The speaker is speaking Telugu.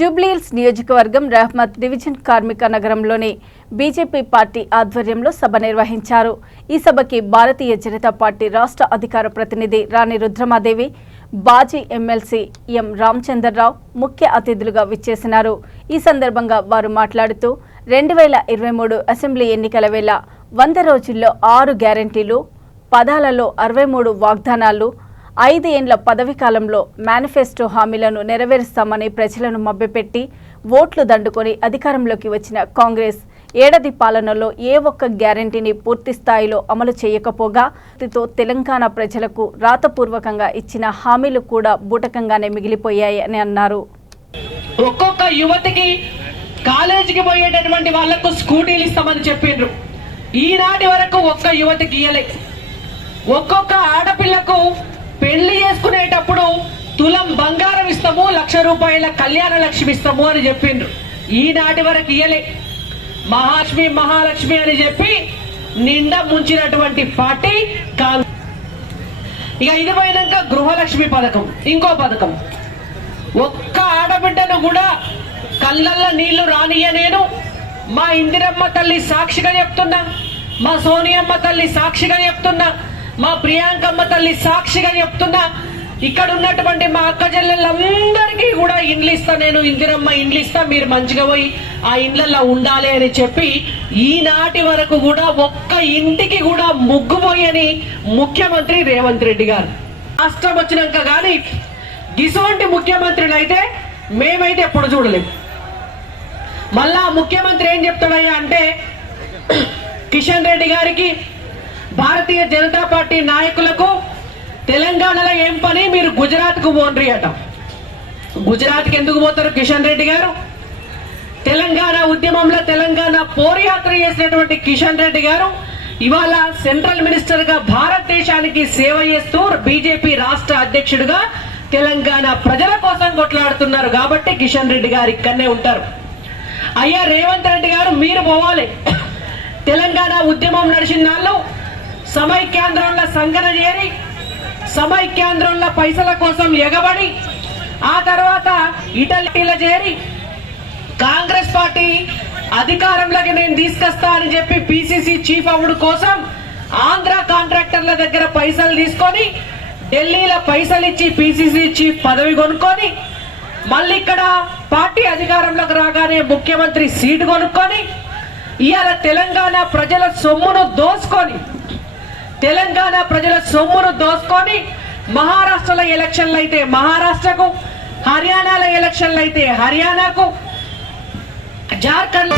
జూబ్లీహిల్స్ నియోజకవర్గం రహమత్ డివిజన్ కార్మిక నగరంలోని బీజేపీ పార్టీ ఆధ్వర్యంలో సభ నిర్వహించారు। ఈ సభకి భారతీయ జనతా పార్టీ రాష్ట్ర అధికార ప్రతినిధి రాణి రుద్రమాదేవి, బాజీ ఎమ్మెల్సీ ఎం రామచంద్రరావు ముఖ్య అతిథులుగా విచ్చేసినారు। ఈ సందర్భంగా వారు మాట్లాడుతూ 2023 అసెంబ్లీ ఎన్నికల వేళ 100 రోజుల్లో 6 గ్యారెంటీలు, పదాలలో 63 వాగ్దానాలు, 5 ఏండ్ల పదవి కాలంలో మేనిఫెస్టో హామీలను నెరవేరుస్తామని ప్రజలను మభ్యపెట్టి ఓట్లు దండుకొని అధికారంలోకి వచ్చిన కాంగ్రెస్ ఏడాది పాలనలో ఏ ఒక్క గ్యారెంటీని పూర్తి స్థాయిలో అమలు చేయకపోగా తెలంగాణ ప్రజలకు రాతపూర్వకంగా ఇచ్చిన హామీలు కూడా బూటకంగానే మిగిలిపోయాయని అన్నారు। ఒక్కొక్క యువతికి కాలేజీకి పోయేటటువంటి వాళ్లకు స్కూటీలు ఇస్తామని చెప్పిండ్రు। ఈనాటి వరకు ఒక్క యువతికి ఇయ్యలే। ఒక్కొక్క ఆడపిల్లకు పెళ్లి చేసుకునేటప్పుడు తులం బంగారం ఇస్తాము, 1,00,000 రూపాయల కళ్యాణ లక్ష్మి ఇస్తాము అని చెప్పిండ్రు। ఈనాటి వరకు ఇయ్యలే। మహాలక్ష్మి అని చెప్పి నిండా ముంచినటువంటి పార్టీ కాంగ్రెస్। ఇక ఇది పోయినాక గృహలక్ష్మి పథకం, ఇంకో పథకం, ఒక్క ఆడబిడ్డను కూడా కళ్ళల్లో నీళ్లు రానియ నేను మా ఇందిరమ్మ తల్లి సాక్షిగా చెప్తున్నా, మా సోనియమ్మ తల్లి సాక్షిగా చెప్తున్నా, మా ప్రియాంకమ్మ తల్లి సాక్షిగా చెప్తున్నా, ఇక్కడ ఉన్నటువంటి మా అక్క చెల్లెళ్ళందరికీ కూడా ఇండ్లు ఇస్తా, నేను ఇందిరమ్మ ఇండ్లు ఇస్తా, మీరు మంచిగా పోయి ఆ ఇండ్లలో ఉండాలి అని చెప్పి ఈనాటి వరకు కూడా ఒక్క ఇంటికి కూడా ముగ్గుపోయని ముఖ్యమంత్రి రేవంత్ రెడ్డి గారు। రాష్ట్రం వచ్చినాక కానీ ఇటువంటి ముఖ్యమంత్రిని అయితే మేమైతే ఎప్పుడు చూడలేము। మళ్ళా ముఖ్యమంత్రి ఏం చెప్తాడయ్యా అంటే, కిషన్ రెడ్డి గారికి, భారతీయ జనతా పార్టీ నాయకులకు తెలంగాణలో ఏం పని, మీరు గుజరాత్కు పోండ్రి అట। గుజరాత్కి ఎందుకు పోతారు కిషన్ రెడ్డి గారు? తెలంగాణ ఉద్యమంలో తెలంగాణ పోరుయాత్ర చేసినటువంటి కిషన్ రెడ్డి గారు ఇవాళ సెంట్రల్ మినిస్టర్ గా భారతదేశానికి సేవ చేస్తూ బీజేపీ రాష్ట్ర అధ్యక్షుడిగా తెలంగాణ ప్రజల కోసం కొట్లాడుతున్నారు కాబట్టి కిషన్ రెడ్డి గారు ఇక్కడనే ఉంటారు। అయ్యా రేవంత్ రెడ్డి గారు మీరు పోవాలి। తెలంగాణ ఉద్యమం నడిచిన నాళ్ళు సమైక్యాంధ్రంలో సంఘన చేరి, సమైక్యాంధ్రంలో పైసల కోసం ఎగబడి, ఆ తర్వాత ఇటలీలో చేరి కాంగ్రెస్ పార్టీ అధికారంలోకి నేను తీసుకొస్తా అని చెప్పి పిసిసి చీఫ్ అవ్వడం కోసం ఆంధ్ర కాంట్రాక్టర్ల దగ్గర పైసలు తీసుకొని ఢిల్లీలో పైసలు ఇచ్చి పిసిసి చీఫ్ పదవి కొనుక్కొని, మళ్ళీ ఇక్కడ పార్టీ అధికారంలోకి రాగానే ముఖ్యమంత్రి సీటు కొనుక్కొని ఇవాళ తెలంగాణ ప్రజల సొమ్మును దోసుకొని మహారాష్ట్రలో ఎలక్షన్లు అయితే మహారాష్ట్రకు, హర్యానాలో ఎలక్షన్లు అయితే హర్యానాకు, జార్ఖండ్